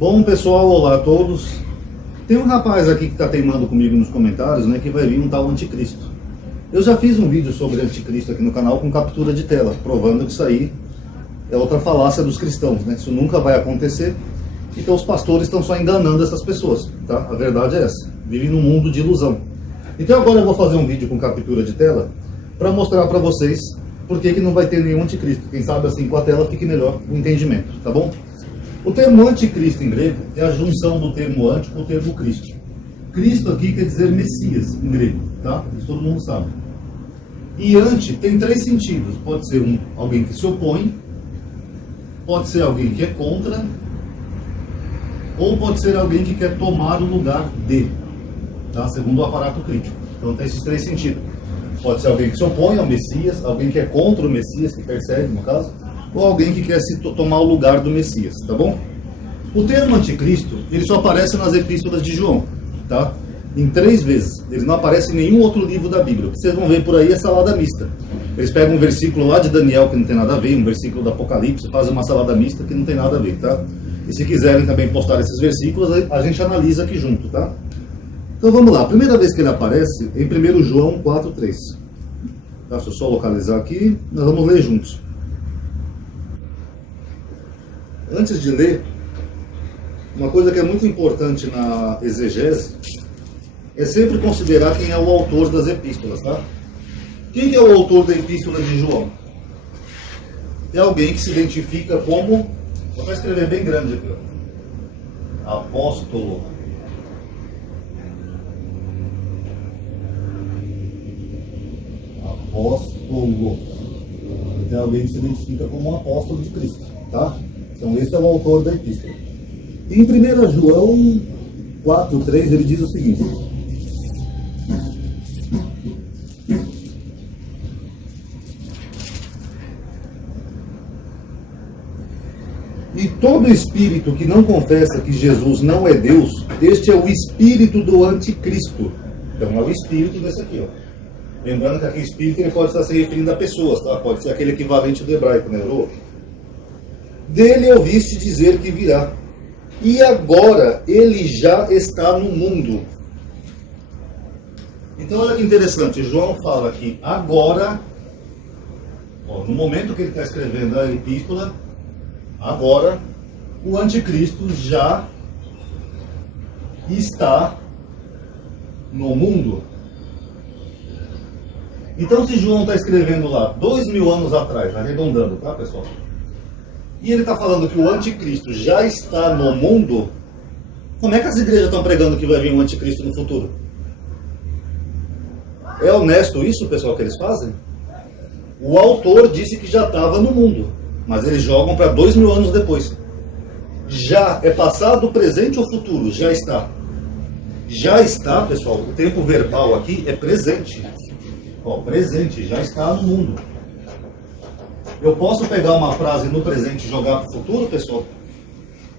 Bom, pessoal, olá a todos. Tem um rapaz aqui que está teimando comigo nos comentários, né, que vai vir um tal anticristo. Eu já fiz um vídeo sobre anticristo aqui no canal com captura de tela, provando que isso aí é outra falácia dos cristãos, né? Isso nunca vai acontecer. Então os pastores estão só enganando essas pessoas, tá? A verdade é essa. Vivem num mundo de ilusão. Então agora eu vou fazer um vídeo com captura de tela para mostrar para vocês por que não vai ter nenhum anticristo. Quem sabe assim com a tela fique melhor o entendimento, tá bom? O termo anticristo em grego é a junção do termo anti com o termo Cristo. Cristo aqui quer dizer Messias em grego, tá? Isso todo mundo sabe. E anti tem três sentidos. Pode ser alguém que se opõe, pode ser alguém que é contra, ou pode ser alguém que quer tomar o lugar de, tá? Segundo o aparato crítico. Então tem esses três sentidos. Pode ser alguém que se opõe ao Messias, alguém que é contra o Messias, que persegue no caso, ou alguém que quer tomar o lugar do Messias, tá bom? O termo anticristo, ele só aparece nas epístolas de João, tá? Em 3 vezes. Ele não aparece em nenhum outro livro da Bíblia. O que vocês vão ver por aí é salada mista. Eles pegam um versículo lá de Daniel que não tem nada a ver, um versículo do Apocalipse, fazem uma salada mista que não tem nada a ver, tá? E se quiserem também postar esses versículos, a gente analisa aqui junto, tá? Então vamos lá. A primeira vez que ele aparece é em 1 João 4:3. Tá? Deixa eu só localizar aqui, nós vamos ler juntos. Antes de ler, uma coisa que é muito importante na exegese é sempre considerar quem é o autor das epístolas, tá? Quem é o autor da epístola de João? É alguém que se identifica como, vou escrever bem grande aqui, ó, apóstolo. Apóstolo. Então é alguém que se identifica como um apóstolo de Cristo, tá? Então esse é o autor da epístola. Em 1 João 4:3 ele diz o seguinte: e todo espírito que não confessa que Jesus não é Deus, este é o espírito do anticristo. Então é o espírito desse aqui, ó. Lembrando que aqui espírito ele pode estar se referindo a pessoas, tá? Pode ser aquele equivalente do hebraico, né? Dele ouviste dizer que virá. E agora ele já está no mundo. Então olha que interessante, João fala que agora, ó, no momento que ele está escrevendo a epístola, agora o anticristo já está no mundo. Então se João está escrevendo lá 2000 anos atrás, arredondando, tá pessoal? E ele está falando que o anticristo já está no mundo, como é que as igrejas estão pregando que vai vir um anticristo no futuro? É honesto isso, pessoal, que eles fazem? O autor disse que já estava no mundo, mas eles jogam para 2000 anos depois. Já é passado, presente ou futuro? Já está. Já está, pessoal, o tempo verbal aqui é presente. Ó, presente, já está no mundo. Eu posso pegar uma frase no presente e jogar para o futuro, pessoal?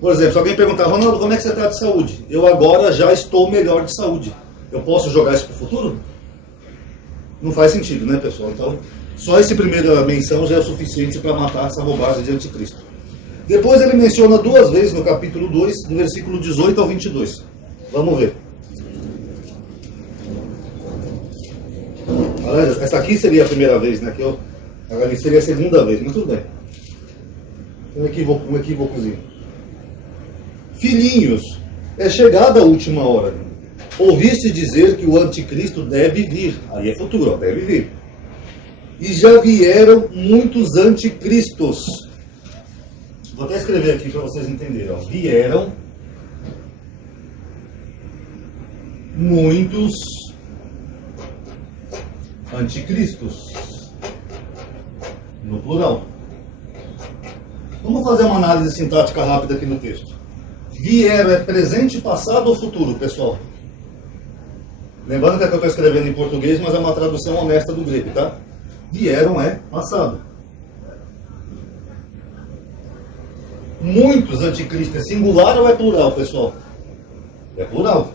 Por exemplo, se alguém perguntar, Ronaldo, como é que você está de saúde? Eu agora já estou melhor de saúde. Eu posso jogar isso para o futuro? Não faz sentido, né, pessoal? Então, só essa primeira menção já é o suficiente para matar essa roubagem de anticristo. Depois ele menciona 2 vezes no capítulo 2, do versículo 18 ao 22. Vamos ver. Essa aqui seria a primeira vez, né? Ali seria a segunda vez, mas tudo bem. Um equívocozinho. Filhinhos, é chegada a última hora. Ouviste dizer que o anticristo deve vir. Aí é futuro, ó, deve vir. E já vieram muitos anticristos. Vou até escrever aqui para vocês entenderem. Ó. Vieram muitos anticristos. No plural. Vamos fazer uma análise sintática rápida aqui no texto. Vieram é presente, passado ou futuro, pessoal? Lembrando que é que eu estou escrevendo em português, mas é uma tradução honesta do grego, tá? Vieram é passado. Muitos anticristos é singular ou é plural, pessoal? É plural.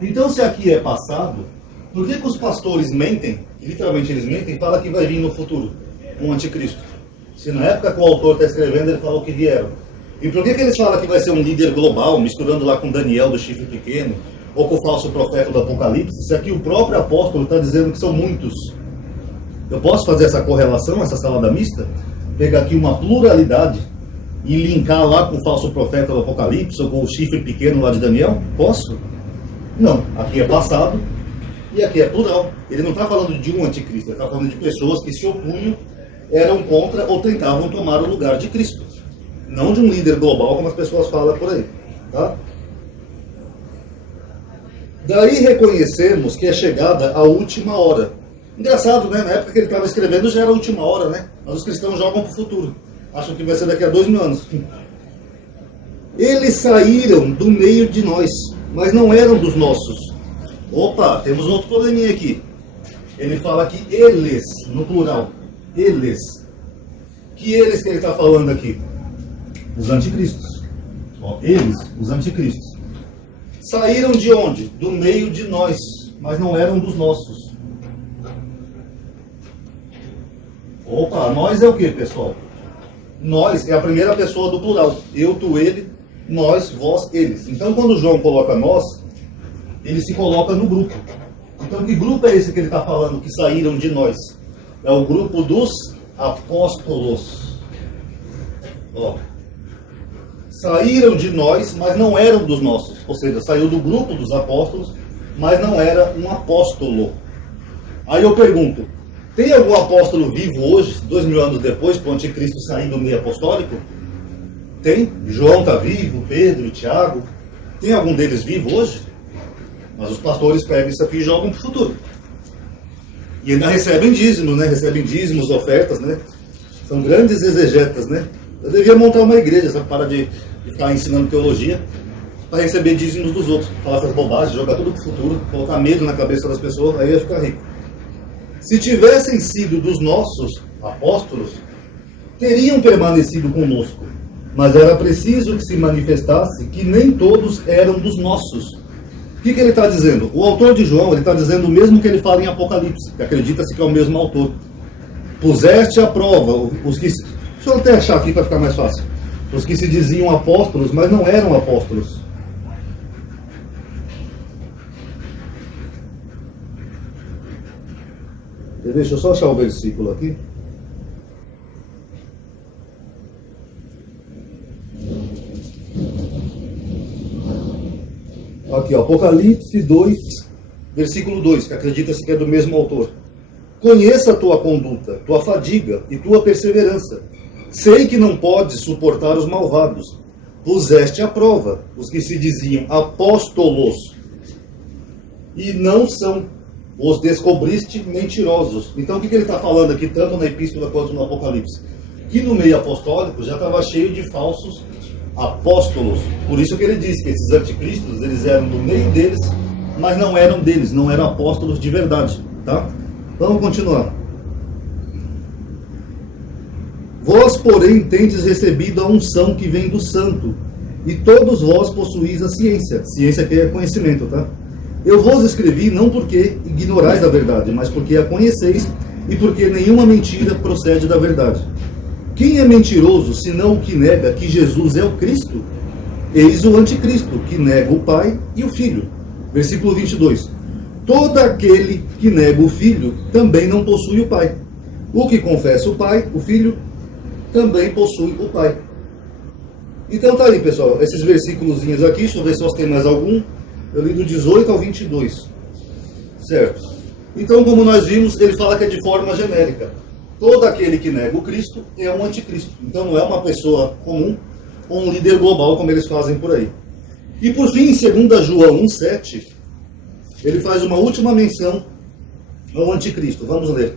Então, se aqui é passado, por que os pastores mentem? Literalmente eles mentem e falam que vai vir no futuro um anticristo. Se na época que o autor está escrevendo, ele falou que vieram. E por que eles falam que vai ser um líder global, misturando lá com Daniel do chifre pequeno, ou com o falso profeta do Apocalipse, se aqui o próprio apóstolo está dizendo que são muitos? Eu posso fazer essa correlação, essa salada mista? Pegar aqui uma pluralidade e linkar lá com o falso profeta do Apocalipse, ou com o chifre pequeno lá de Daniel? Posso? Não, aqui é passado e aqui é plural. Ele não está falando de um anticristo, ele está falando de pessoas que se opunham, eram contra ou tentavam tomar o lugar de Cristo. Não de um líder global, como as pessoas falam por aí. Tá? Daí reconhecemos que é chegada a última hora. Engraçado, né? Na época que ele estava escrevendo já era a última hora, né? Mas os cristãos jogam para o futuro. Acham que vai ser daqui a 2000 anos. Eles saíram do meio de nós, mas não eram dos nossos. Opa, temos outro probleminha aqui. Ele fala que eles, no plural. Eles. Que eles que ele está falando aqui? Os anticristos. Ó, eles, os anticristos. Saíram de onde? Do meio de nós, mas não eram dos nossos. Opa, nós é o que, pessoal? Nós é a primeira pessoa do plural. Eu, tu, ele, nós, vós, eles. Então, quando João coloca nós, ele se coloca no grupo. Então, que grupo é esse que ele está falando, que saíram de nós? É o grupo dos apóstolos. Ó. Saíram de nós, mas não eram dos nossos. Ou seja, saiu do grupo dos apóstolos, mas não era um apóstolo. Aí eu pergunto, tem algum apóstolo vivo hoje, 2000 anos depois, para o anticristo sair do meio apostólico? Tem. João está vivo, Pedro, Tiago. Tem algum deles vivo hoje? Mas os pastores pegam isso aqui e jogam para o futuro. E ainda recebem dízimos, né? Recebem dízimos, ofertas, né? São grandes exegetas, né? Eu devia montar uma igreja, sabe? Para de ficar ensinando teologia, para receber dízimos dos outros. Falar essas bobagens, jogar tudo para o futuro, colocar medo na cabeça das pessoas, aí ia ficar rico. Se tivessem sido dos nossos apóstolos, teriam permanecido conosco. Mas era preciso que se manifestasse que nem todos eram dos nossos. O que ele está dizendo? O autor de João, ele está dizendo o mesmo que ele fala em Apocalipse, que acredita-se que é o mesmo autor. Puseste à prova os que... Deixa eu até achar aqui para ficar mais fácil. Os que se diziam apóstolos, mas não eram apóstolos. Deixa eu só achar o versículo aqui. Aqui, ó, Apocalipse 2, versículo 2, que acredita-se que é do mesmo autor. Conheça a tua conduta, tua fadiga e tua perseverança. Sei que não podes suportar os malvados. Puseste à prova os que se diziam apóstolos e não são. Os descobriste mentirosos. Então o que ele está falando aqui, tanto na epístola quanto no Apocalipse? Que no meio apostólico já estava cheio de falsos apóstolos. Por isso que ele diz que esses anticristos, eles eram do meio deles, mas não eram deles, não eram apóstolos de verdade. Tá? Vamos continuar. Vós, porém, tendes recebido a unção que vem do santo, e todos vós possuís a ciência. Ciência que é conhecimento, tá? Eu vos escrevi não porque ignorais a verdade, mas porque a conheceis, e porque nenhuma mentira procede da verdade. Quem é mentiroso, senão o que nega que Jesus é o Cristo? Eis o anticristo, que nega o Pai e o Filho. Versículo 22. Todo aquele que nega o Filho também não possui o Pai. O que confessa o Pai, o Filho, também possui o Pai. Então tá aí, pessoal, esses versículos aqui, deixa eu ver se tem mais algum. Eu li do 18 ao 22. Certo? Então, como nós vimos, ele fala que é de forma genérica. Todo aquele que nega o Cristo é um anticristo. Então não é uma pessoa comum ou um líder global, como eles fazem por aí. E por fim, em 2 João 1,7, ele faz uma última menção ao anticristo. Vamos ler.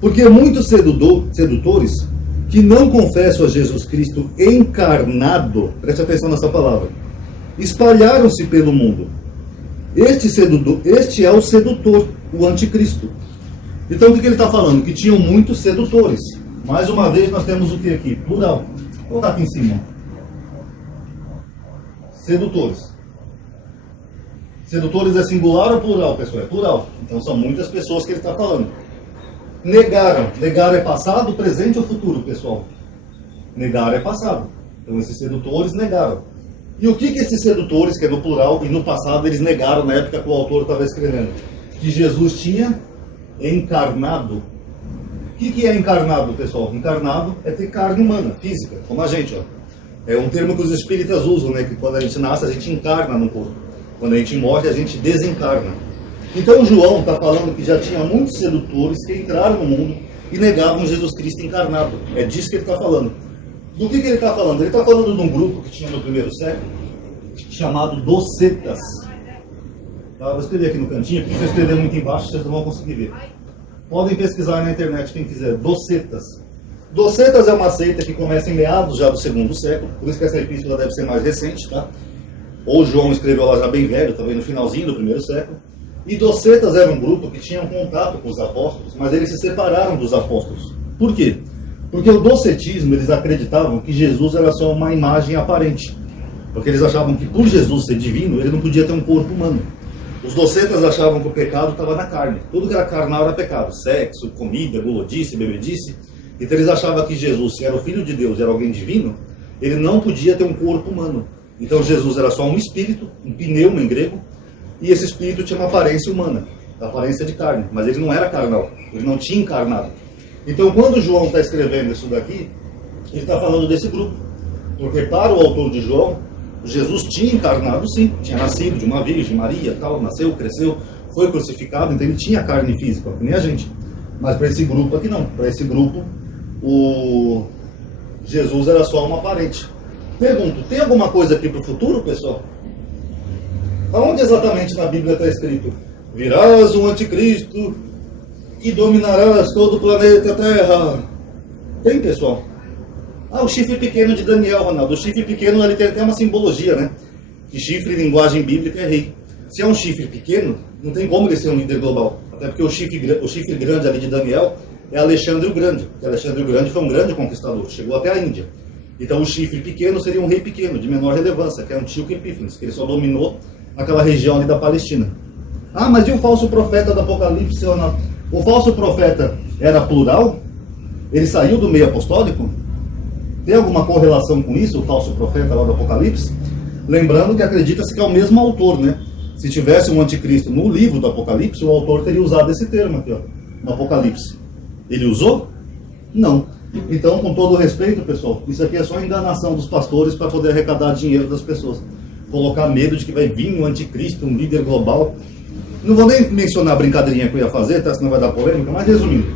Porque muitos sedutores que não confessam a Jesus Cristo encarnado, preste atenção nessa palavra, espalharam-se pelo mundo. Este é o sedutor, o anticristo. Então o que ele está falando? Que tinham muitos sedutores. Mais uma vez nós temos o que aqui? Plural. Vou colocar aqui em cima. Sedutores. Sedutores é singular ou plural, pessoal? É plural. Então são muitas pessoas que ele está falando. Negaram. Negar é passado, presente ou futuro, pessoal? Negar é passado. Então esses sedutores negaram. E o que esses sedutores, que é no plural, e no passado eles negaram na época que o autor estava escrevendo? Que Jesus tinha encarnado. O que é encarnado, pessoal? Encarnado é ter carne humana, física, como a gente, ó. É um termo que os espíritas usam, né? Que quando a gente nasce, a gente encarna no corpo. Quando a gente morre, a gente desencarna. Então João está falando que já tinha muitos sedutores que entraram no mundo e negavam Jesus Cristo encarnado. É disso que ele está falando. Do que ele está falando? Ele está falando de um grupo que tinha no primeiro século, chamado docetas. Tá? Vou escrever aqui no cantinho, porque se eu escrever muito embaixo, vocês não vão conseguir ver. Podem pesquisar na internet quem quiser. Docetas. Docetas é uma seita que começa em meados já do segundo século, por isso que essa epístola deve ser mais recente, tá? Ou João escreveu lá já bem velho, também no finalzinho do primeiro século. E docetas era um grupo que tinha um contato com os apóstolos, mas eles se separaram dos apóstolos. Por quê? Porque o docetismo, eles acreditavam que Jesus era só uma imagem aparente. Porque eles achavam que por Jesus ser divino, ele não podia ter um corpo humano. Os docetas achavam que o pecado estava na carne. Tudo que era carnal era pecado. Sexo, comida, gulodice, bebedice. Então eles achavam que Jesus, se era o Filho de Deus, era alguém divino, ele não podia ter um corpo humano. Então Jesus era só um espírito, um pneuma em grego, e esse espírito tinha uma aparência humana, aparência de carne, mas ele não era carnal, ele não tinha encarnado. Então quando João está escrevendo isso daqui, ele está falando desse grupo, porque para o autor de João, Jesus tinha encarnado sim, tinha nascido de uma virgem, Maria, tal, nasceu, cresceu, foi crucificado, então ele tinha carne física, que nem a gente. Mas para esse grupo aqui não, para esse grupo, o Jesus era só uma aparente. Pergunto, tem alguma coisa aqui para o futuro, pessoal? Aonde exatamente na Bíblia está escrito? Virás um anticristo e dominarás todo o planeta Terra. Tem, pessoal? O chifre pequeno de Daniel, Ronaldo. O chifre pequeno ele tem até uma simbologia, né? Que chifre em linguagem bíblica é rei. Se é um chifre pequeno, não tem como ele ser um líder global. Até porque o chifre grande ali de Daniel é Alexandre o Grande. Porque Alexandre o Grande foi um grande conquistador, chegou até a Índia. Então o chifre pequeno seria um rei pequeno, de menor relevância, que é Antíoco Epífanes, que ele só dominou aquela região ali da Palestina. Mas e o falso profeta do Apocalipse? O falso profeta era plural? Ele saiu do meio apostólico? Tem alguma correlação com isso, o falso profeta lá do Apocalipse? Lembrando que acredita-se que é o mesmo autor, né? Se tivesse um anticristo no livro do Apocalipse, o autor teria usado esse termo aqui, ó, no Apocalipse. Ele usou? Não. Então, com todo o respeito, pessoal, isso aqui é só enganação dos pastores para poder arrecadar dinheiro das pessoas. Colocar medo de que vai vir um anticristo, um líder global. Não vou nem mencionar a brincadeirinha que eu ia fazer, tá? Senão vai dar polêmica, mas resumindo,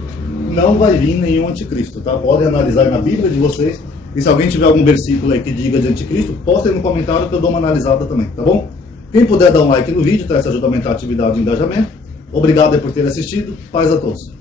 não vai vir nenhum anticristo, tá? Podem analisar na Bíblia de vocês, e se alguém tiver algum versículo aí que diga de anticristo, postem no comentário que eu dou uma analisada também, tá bom? Quem puder dar um like no vídeo, tá? Isso ajuda a aumentar a atividade e engajamento. Obrigado aí por ter assistido, paz a todos.